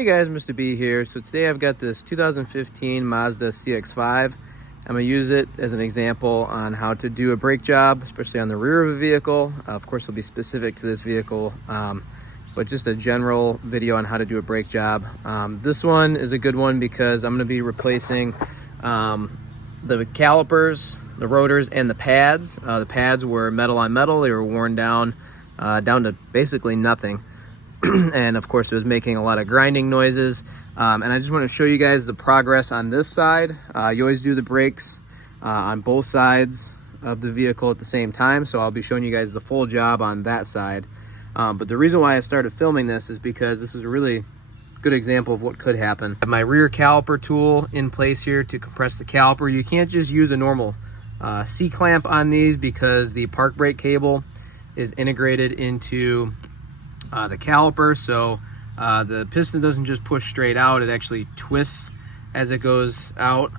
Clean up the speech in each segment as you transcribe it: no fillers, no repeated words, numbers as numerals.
Hey guys, Mr. B here. So today I've got this 2015 Mazda CX5. I'm going to use it as an example on how to do a brake job, especially on the rear of a vehicle. Of course, it'll be specific to this vehicle, but just a general video on how to do a brake job. This one is a good one because I'm going to be replacing the calipers, the rotors, and the pads. The pads were metal on metal. They were worn down to basically nothing. And of course it was making a lot of grinding noises, and I just want to show you guys the progress on this side. You always do the brakes on both sides of the vehicle at the same time, so I'll be showing you guys the full job on that side. But the reason why I started filming this is because this is a really good example of what could happen. I have my rear caliper tool in place here to compress the caliper. You can't just use a normal C-clamp on these because the park brake cable is integrated into the caliper, so the piston doesn't just push straight out, it actually twists as it goes out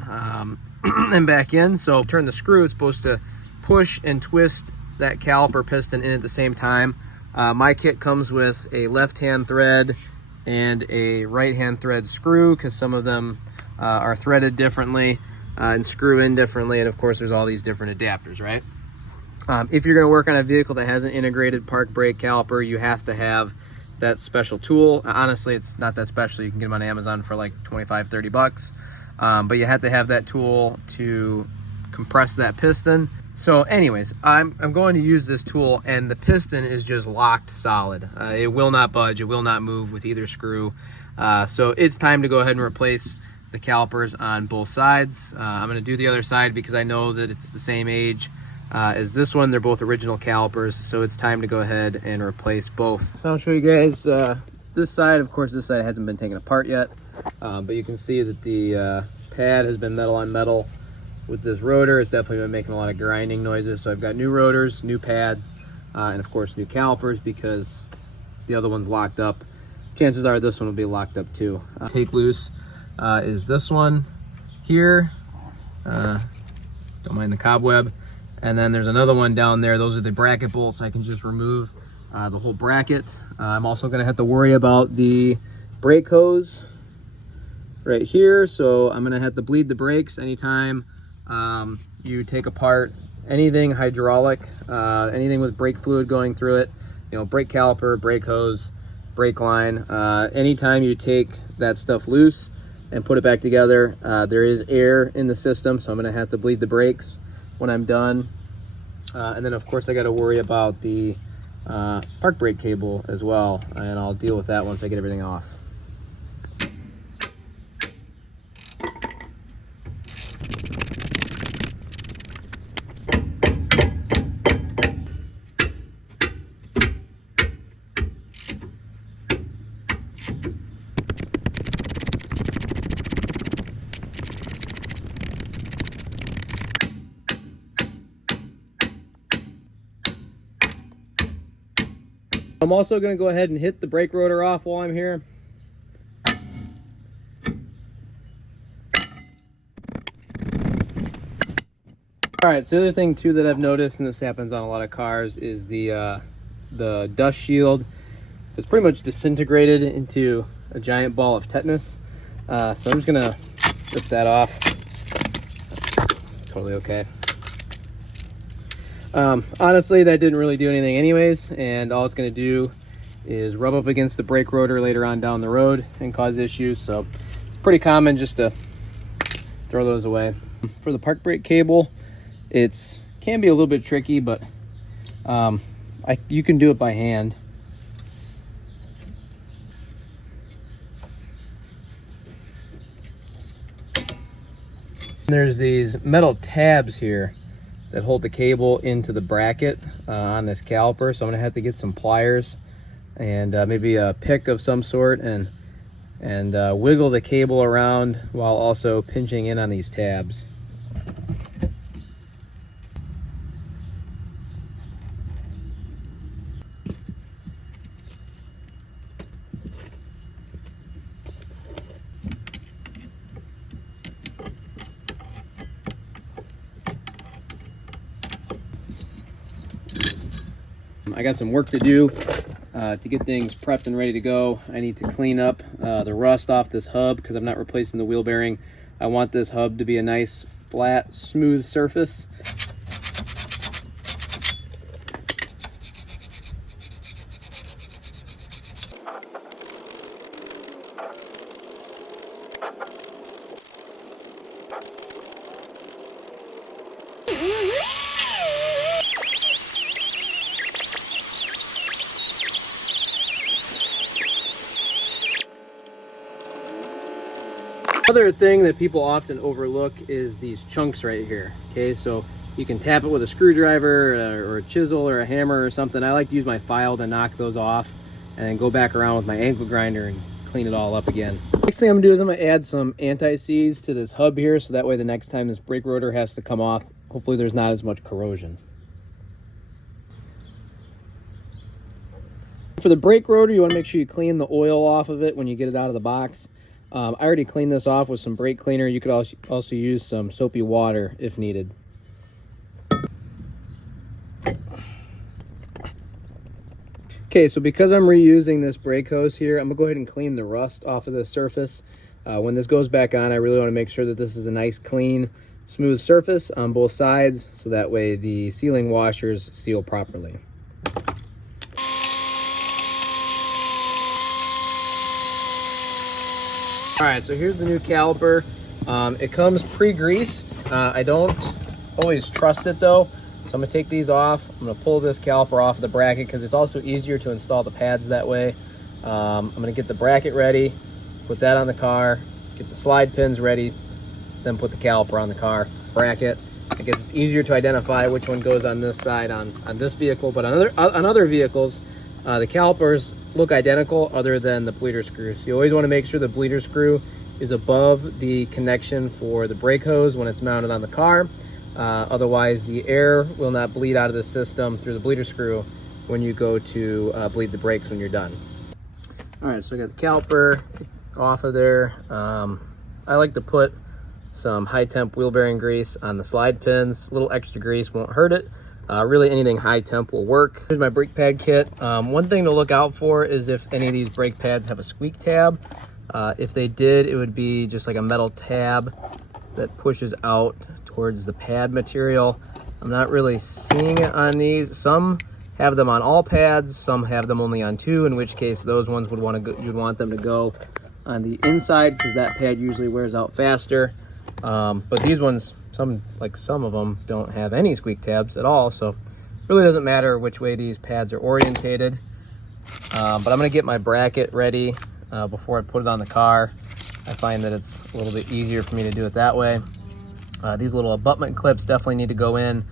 and back in. So turn the screw, it's supposed to push and twist that caliper piston in at the same time. My kit comes with a left-hand thread and a right-hand thread screw because some of them are threaded differently and screw in differently, and of course there's all these different adapters, right? If you're going to work on a vehicle that has an integrated park brake caliper, you have to have that special tool. Honestly, it's not that special. You can get them on Amazon for like 25-30 bucks. But you have to have that tool to compress that piston. So anyways, I'm going to use this tool, and the piston is just locked solid. It will not budge. It will not move with either screw. So it's time to go ahead and replace the calipers on both sides. I'm going to do the other side because I know that it's the same age as this one. They're both original calipers, so it's time to go ahead and replace both. So I'll show you guys this side. Of course, this side hasn't been taken apart yet, but you can see that the pad has been metal on metal with this rotor. It's definitely been making a lot of grinding noises. So I've got new rotors, new pads, and of course new calipers because the other one's locked up. Chances are this one will be locked up too. Take loose is this one here. Don't mind the cobweb. And then there's another one down there. Those are the bracket bolts. I can just remove the whole bracket. I'm also gonna have to worry about the brake hose right here. So I'm gonna have to bleed the brakes anytime you take apart anything hydraulic, anything with brake fluid going through it, you know, brake caliper, brake hose, brake line. Anytime you take that stuff loose and put it back together, there is air in the system. So I'm gonna have to bleed the brakes when I'm done. And then of course I got to worry about the park brake cable as well, and I'll deal with that once I get everything off. I'm also going to go ahead and hit the brake rotor off while I'm here. Alright, so the other thing too that I've noticed, and this happens on a lot of cars, is the dust shield is pretty much disintegrated into a giant ball of tetanus. So I'm just going to rip that off. Totally okay. Honestly, that didn't really do anything anyways, and all it's going to do is rub up against the brake rotor later on down the road and cause issues. So it's pretty common just to throw those away. For the park brake cable, it can be a little bit tricky, but you can do it by hand. There's these metal tabs here that hold the cable into the bracket on this caliper. So I'm gonna have to get some pliers and maybe a pick of some sort and wiggle the cable around while also pinching in on these tabs. I got some work to do to get things prepped and ready to go, I need to clean up the rust off this hub because I'm not replacing the wheel bearing. I want this hub to be a nice, flat, smooth surface. Another thing that people often overlook is these chunks right here. Okay, so you can tap it with a screwdriver or a chisel or a hammer or something. I like to use my file to knock those off and then go back around with my angle grinder and clean it all up again. Next thing I'm gonna do is I'm gonna add some anti-seize to this hub here, so that way the next time this brake rotor has to come off, hopefully there's not as much corrosion. For the brake rotor, you want to make sure you clean the oil off of it when you get it out of the box. I already cleaned this off with some brake cleaner. You could also use some soapy water if needed. Okay, so because I'm reusing this brake hose here, I'm gonna go ahead and clean the rust off of this surface. When this goes back on, I really want to make sure that this is a nice, clean, smooth surface on both sides, so that way the sealing washers seal properly. All right, so here's the new caliper. It comes pre-greased. I don't always trust it though, so I'm gonna take these off. I'm gonna pull this caliper off the bracket because it's also easier to install the pads that way. I'm gonna get the bracket ready, put that on the car, get the slide pins ready, then put the caliper on the car bracket. I guess it's easier to identify which one goes on this side on this vehicle, but on other vehicles, the calipers look identical other than the bleeder screw. So you always want to make sure the bleeder screw is above the connection for the brake hose when it's mounted on the car. Otherwise, the air will not bleed out of the system through the bleeder screw when you go to bleed the brakes when you're done. All right, so I got the caliper off of there. I like to put some high temp wheel bearing grease on the slide pins. A little extra grease won't hurt it. Really anything high temp will work. Here's my brake pad kit. One thing to look out for is if any of these brake pads have a squeak tab. If they did, it would be just like a metal tab that pushes out towards the pad material. I'm not really seeing it on these. Some have them on all pads, some have them only on two, in which case those ones would want to go, you'd want them to go on the inside because that pad usually wears out faster. But these ones, some of them don't have any squeak tabs at all, so it really doesn't matter which way these pads are orientated. But I'm gonna get my bracket ready before I put it on the car. I find that it's a little bit easier for me to do it that way. These little abutment clips definitely need to go in.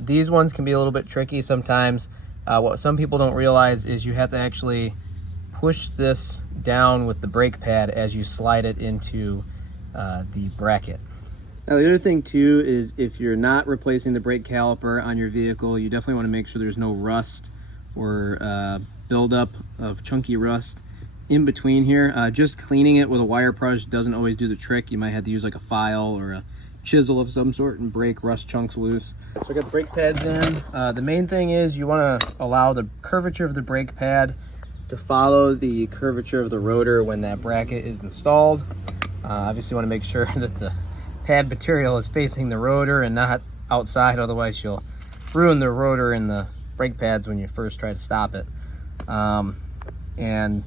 These ones can be a little bit tricky sometimes. What some people don't realize is you have to actually push this down with the brake pad as you slide it into the bracket. Now the other thing too is if you're not replacing the brake caliper on your vehicle, you definitely want to make sure there's no rust or buildup of chunky rust in between here. Just cleaning it with a wire brush doesn't always do the trick. You might have to use like a file or a chisel of some sort and break rust chunks loose. So I got the brake pads in. The main thing is you want to allow the curvature of the brake pad to follow the curvature of the rotor when that bracket is installed. Obviously you want to make sure that the pad material is facing the rotor and not outside, otherwise you'll ruin the rotor and the brake pads when you first try to stop it. And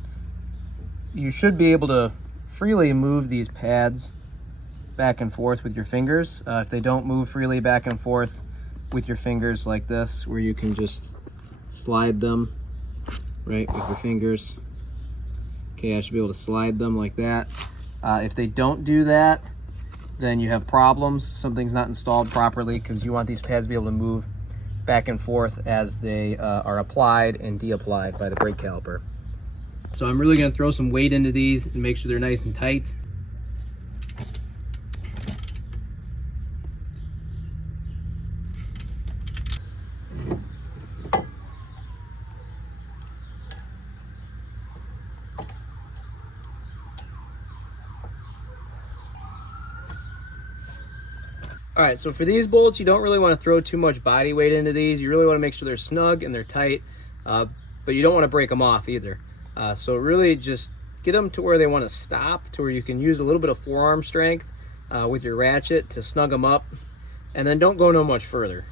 you should be able to freely move these pads back and forth with your fingers. If they don't move freely back and forth with your fingers like this, where you can just slide them right with your fingers. Okay, I should be able to slide them like that. If they don't do that, then you have problems. Something's not installed properly because you want these pads to be able to move back and forth as they are applied and de-applied by the brake caliper. So I'm really going to throw some weight into these and make sure they're nice and tight. All right, so for these bolts, you don't really want to throw too much body weight into these. You really want to make sure they're snug and they're tight. but you don't want to break them off either. So really just get them to where they want to stop, to where you can use a little bit of forearm strength with your ratchet to snug them up, and then don't go no much further.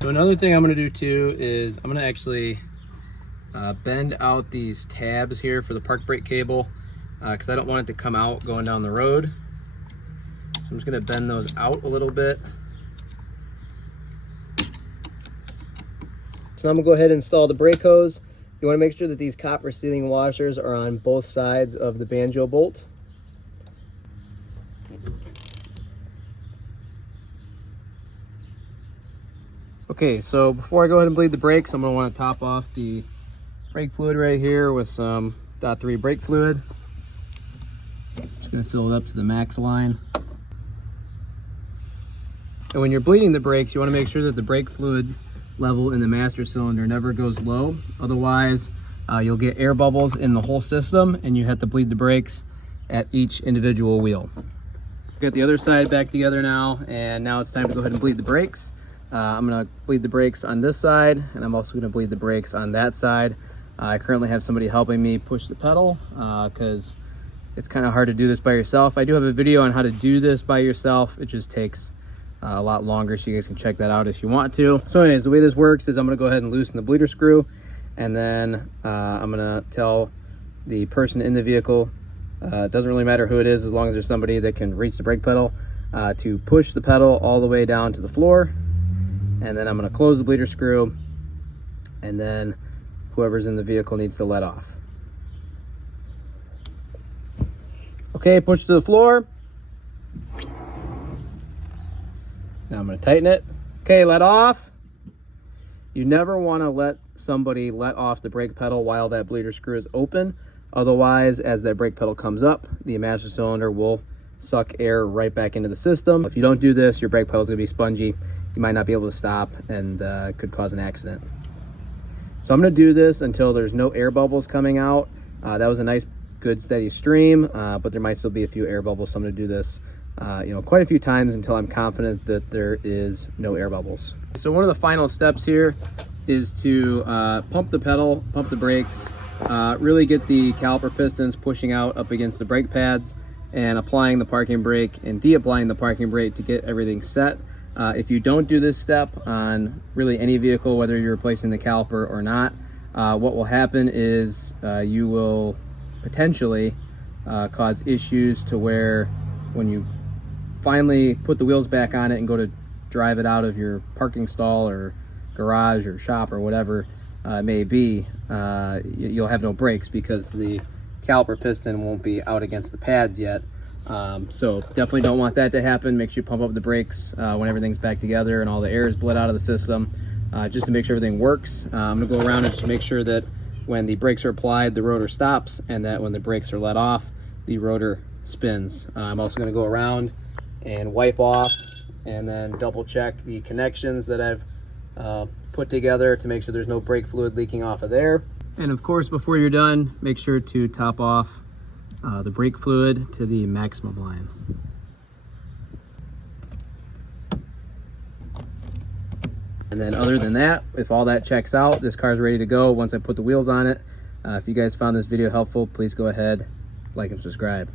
So another thing I'm going to do too is I'm going to actually bend out these tabs here for the park brake cable, because I don't want it to come out going down the road. So I'm just going to bend those out a little bit. So I'm going to go ahead and install the brake hose. You want to make sure that these copper sealing washers are on both sides of the banjo bolt. Okay, so before I go ahead and bleed the brakes, I'm going to want to top off the brake fluid right here with some .3 brake fluid. Just going to fill it up to the max line. And when you're bleeding the brakes, you want to make sure that the brake fluid level in the master cylinder never goes low. Otherwise, you'll get air bubbles in the whole system and you have to bleed the brakes at each individual wheel. Got the other side back together now, and now it's time to go ahead and bleed the brakes. I'm going to bleed the brakes on this side, and I'm also going to bleed the brakes on that side. I currently have somebody helping me push the pedal because it's kind of hard to do this by yourself. I do have a video on how to do this by yourself. It just takes a lot longer, so you guys can check that out if you want to. So anyways, the way this works is I'm going to go ahead and loosen the bleeder screw, and then I'm going to tell the person in the vehicle, it doesn't really matter who it is as long as there's somebody that can reach the brake pedal, to push the pedal all the way down to the floor. And then I'm going to close the bleeder screw, and then whoever's in the vehicle needs to let off. Okay, push to the floor. Now I'm going to tighten it. Okay, let off. You never want to let somebody let off the brake pedal while that bleeder screw is open. Otherwise, as that brake pedal comes up, the master cylinder will suck air right back into the system. If you don't do this, your brake pedal is going to be spongy. You might not be able to stop, and could cause an accident. So I'm going to do this until there's no air bubbles coming out. That was a nice, good, steady stream, but there might still be a few air bubbles. So I'm going to do this, quite a few times until I'm confident that there is no air bubbles. So one of the final steps here is to pump the pedal, pump the brakes, really get the caliper pistons pushing out up against the brake pads, and applying the parking brake and de-applying the parking brake to get everything set. If you don't do this step on really any vehicle, whether you're replacing the caliper or not, what will happen is you will potentially cause issues to where when you finally put the wheels back on it and go to drive it out of your parking stall or garage or shop or whatever it may be, you'll have no brakes because the caliper piston won't be out against the pads yet. So definitely don't want that to happen. Make sure you pump up the brakes when everything's back together and all the air is bled out of the system, just to make sure everything works. I'm going to go around and just make sure that when the brakes are applied, the rotor stops, and that when the brakes are let off, the rotor spins. I'm also going to go around and wipe off and then double check the connections that I've put together to make sure there's no brake fluid leaking off of there. And of course, before you're done, make sure to top off the brake fluid to the maximum line. And then other than that, if all that checks out, this car's ready to go once I put the wheels on it. If you guys found this video helpful, please go ahead, like and subscribe.